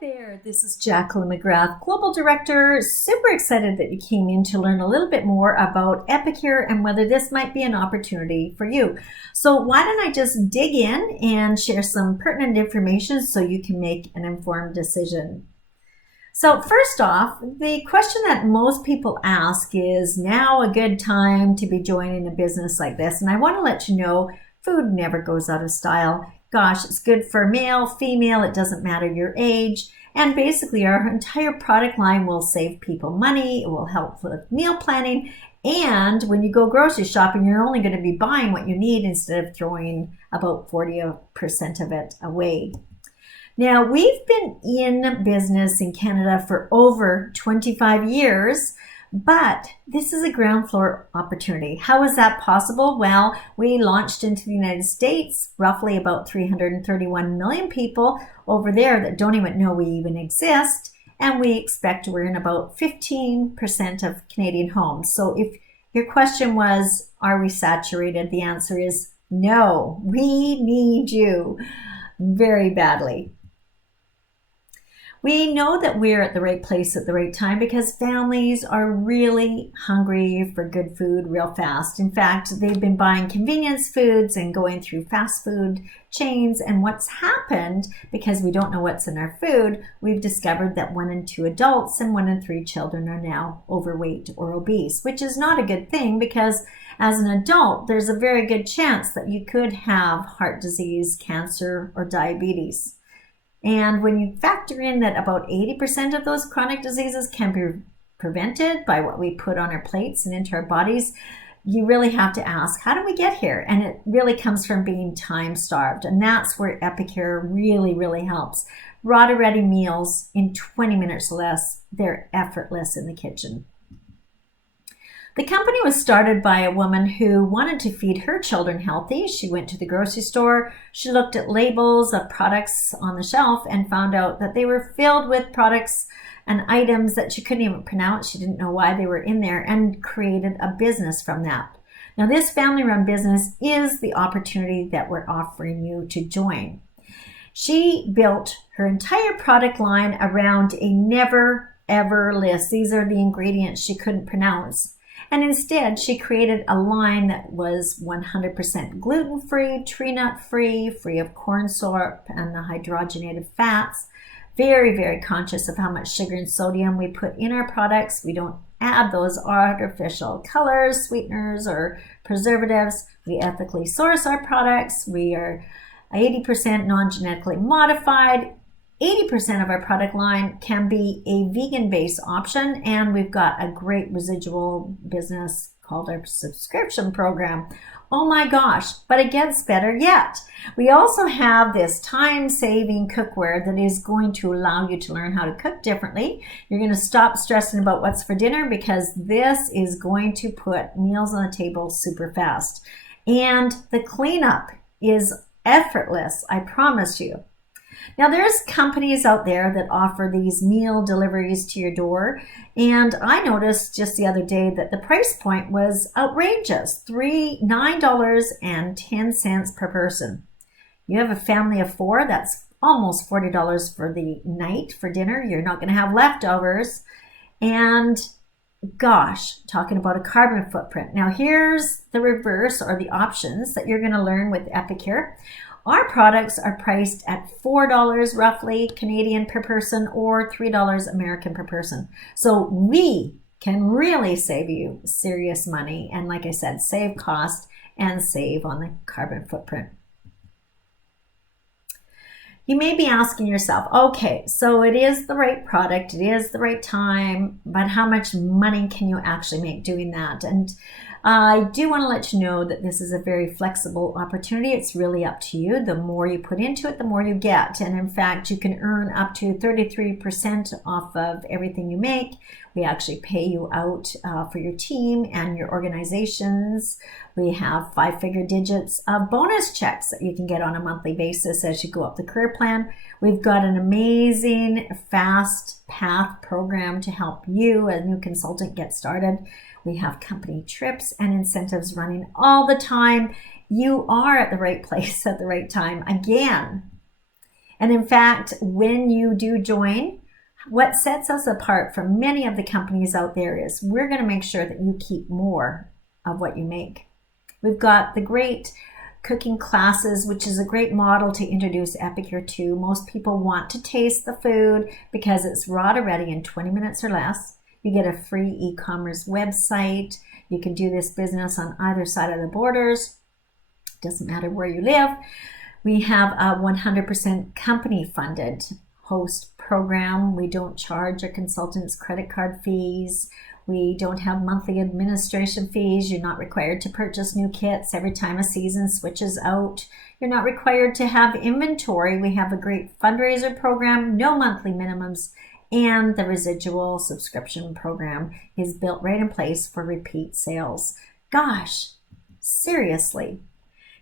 there, this is Jacqueline McGrath, Global Director. Super excited that you came in to learn a little bit more about Epicure and whether this might be an opportunity for you. So why don't I just dig in and share some pertinent information so you can make an informed decision. So first off, the question that most people ask is now a good time to be joining a business like this? And I want to let you know, food never goes out of style. Gosh, it's good for male, female, it doesn't matter your age. And basically our entire product line will save people money, it will help with meal planning. And when you go grocery shopping, you're only going to be buying what you need instead of throwing about 40% of it away. Now, we've been in business in Canada for over 25 years, but this is a ground floor opportunity. How is that possible? Well, we launched into the United States, roughly about 331 million people over there that don't even know we even exist. And we expect we're in about 15% of Canadian homes. So if your question was, are we saturated? The answer is no, we need you very badly. We know that we're at the right place at the right time because families are really hungry for good food real fast. In fact, they've been buying convenience foods and going through fast food chains. And what's happened, because we don't know what's in our food, we've discovered that 1 in 2 adults and 1 in 3 children are now overweight or obese, which is not a good thing because as an adult, there's a very good chance that you could have heart disease, cancer, or diabetes. And when you factor in that about 80% of those chronic diseases can be prevented by what we put on our plates and into our bodies, you really have to ask, how did we get here? And it really comes from being time-starved. And that's where Epicure really, really helps. Raw to ready meals in 20 minutes or less. They're effortless in the kitchen. The company was started by a woman who wanted to feed her children healthy. She went to the grocery store, she looked at labels of products on the shelf and found out that they were filled with products and items that she couldn't even pronounce. She didn't know why they were in there and created a business from that. Now this family-run business is the opportunity that we're offering you to join. She built her entire product line around a never ever list. These are the ingredients she couldn't pronounce. And instead, she created a line that was 100% gluten-free, tree nut-free, free of corn syrup and the hydrogenated fats. Very, very conscious of how much sugar and sodium we put in our products. We don't add those artificial colors, sweeteners, or preservatives. We ethically source our products. We are 80% non-genetically modified. 80% of our product line can be a vegan-based option, and we've got a great residual business called our subscription program. Oh my gosh, but it gets better yet. We also have this time-saving cookware that is going to allow you to learn how to cook differently. You're going to stop stressing about what's for dinner because this is going to put meals on the table super fast. And the cleanup is effortless, I promise you. Now there's companies out there that offer these meal deliveries to your door, and I noticed just the other day that the price point was outrageous, $9.10 per person. You have a family of 4, that's almost $40 for the night for dinner. You're not going to have leftovers, and gosh, talking about a carbon footprint. Now here's the reverse, or the options that you're going to learn with Epicure. Our products are priced at $4 roughly Canadian per person or $3 American per person. So we can really save you serious money. And like I said, save cost and save on the carbon footprint. You may be asking yourself, okay, so it is the right product, it is the right time, but how much money can you actually make doing that? And I do want to let you know that this is a very flexible opportunity. It's really up to you. The more you put into it, the more you get. And in fact, you can earn up to 33% off of everything you make. We actually pay you out for your team and your organizations. We have 5-figure digits of bonus checks that you can get on a monthly basis as you go up the career plan. We've got an amazing fast path program to help you, a new consultant, get started. We have company trips and incentives running all the time. You are at the right place at the right time. Again, And in fact, when you do join, what sets us apart from many of the companies out there is we're going to make sure that you keep more of what you make. We've got the great cooking classes, which is a great model to introduce Epicure to. Most people want to taste the food because it's raw to ready in 20 minutes or less. You get a free e-commerce website. You can do this business on either side of the borders. Doesn't matter where you live. We have a 100% company funded host program. We don't charge our consultants credit card fees. We don't have monthly administration fees. You're not required to purchase new kits every time a season switches out. You're not required to have inventory. We have a great fundraiser program, no monthly minimums, and the residual subscription program is built right in place for repeat sales. Gosh, seriously,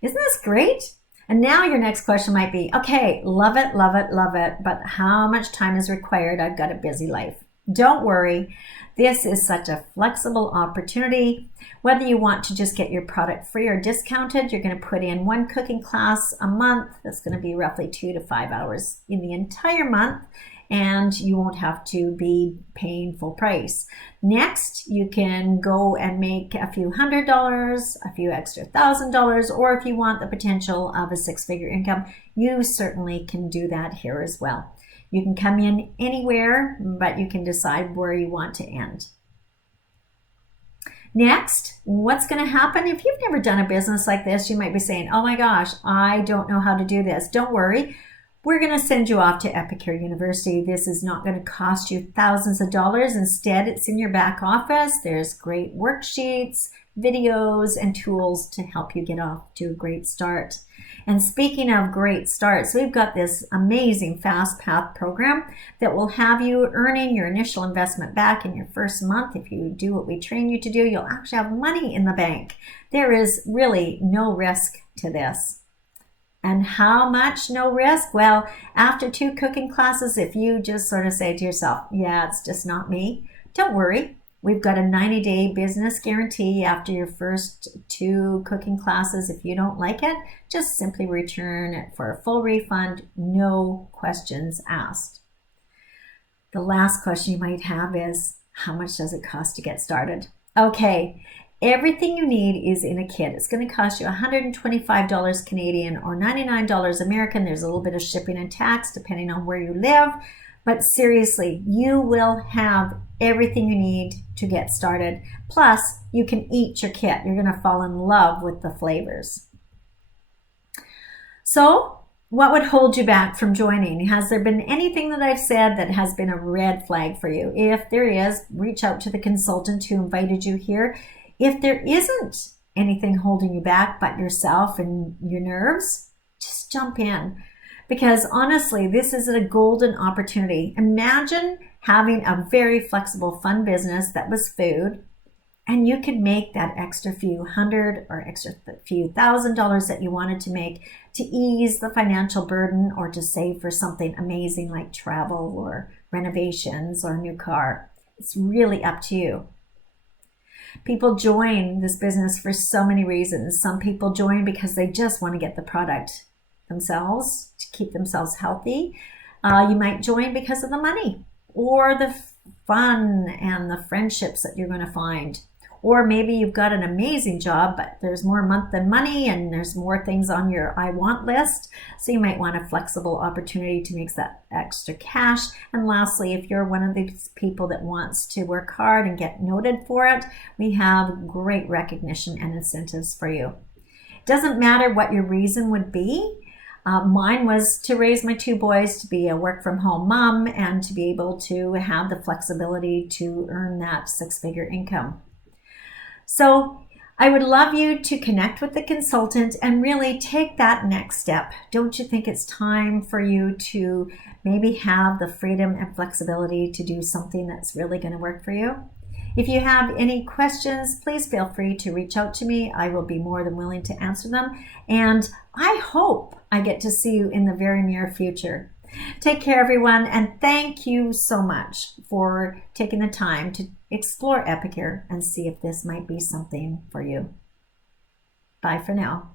isn't this great? And now your next question might be, okay, love it, love it, love it, but how much time is required? I've got a busy life. Don't worry. This is such a flexible opportunity. Whether you want to just get your product free or discounted, you're going to put in one cooking class a month. That's going to be roughly 2 to 5 hours in the entire month, and you won't have to be paying full price. Next, you can go and make a few $100, a few extra $1,000, or if you want the potential of a 6-figure income, you certainly can do that here as well. You can come in anywhere, but you can decide where you want to end. Next, what's going to happen? If you've never done a business like this, you might be saying, oh my gosh, I don't know how to do this. Don't worry. We're going to send you off to Epicure University. This is not going to cost you thousands of dollars. Instead, it's in your back office. There's great worksheets, videos, and tools to help you get off to a great start. And speaking of great starts, we've got this amazing Fast Path program that will have you earning your initial investment back in your first month. If you do what we train you to do, you'll actually have money in the bank. There is really no risk to this. And how much no risk? Well, after 2 cooking classes, if you just sort of say to yourself, yeah, it's just not me, don't worry. We've got a 90-day business guarantee after your first 2 cooking classes. If you don't like it, just simply return it for a full refund, no questions asked. The last question you might have is, how much does it cost to get started? Okay, everything you need is in a kit. It's going to cost you $125 Canadian or $99 American. There's a little bit of shipping and tax depending on where you live. But seriously, you will have everything you need to get started. Plus, you can eat your kit. You're going to fall in love with the flavors. So, what would hold you back from joining? Has there been anything that I've said that has been a red flag for you? If there is, reach out to the consultant who invited you here. If there isn't anything holding you back but yourself and your nerves, just jump in. Because honestly, this is a golden opportunity. Imagine having a very flexible, fun business that was food, and you could make that extra few $100 or extra few $1,000 that you wanted to make to ease the financial burden or to save for something amazing like travel or renovations or a new car. It's really up to you. People join this business for so many reasons. Some people join because they just want to get the product themselves to keep themselves healthy. You might join because of the money or the fun and the friendships that you're going to find. Or maybe you've got an amazing job, but there's more month than money and there's more things on your I want list. So you might want a flexible opportunity to make that extra cash. And lastly, if you're one of these people that wants to work hard and get noted for it, we have great recognition and incentives for you. It doesn't matter what your reason would be. Mine was to raise my 2 boys, to be a work-from-home mom, and to be able to have the flexibility to earn that 6-figure income. So I would love you to connect with the consultant and really take that next step. Don't you think it's time for you to maybe have the freedom and flexibility to do something that's really going to work for you? If you have any questions, please feel free to reach out to me. I will be more than willing to answer them. And I hope I get to see you in the very near future. Take care, everyone, and thank you so much for taking the time to explore Epicure and see if this might be something for you. Bye for now.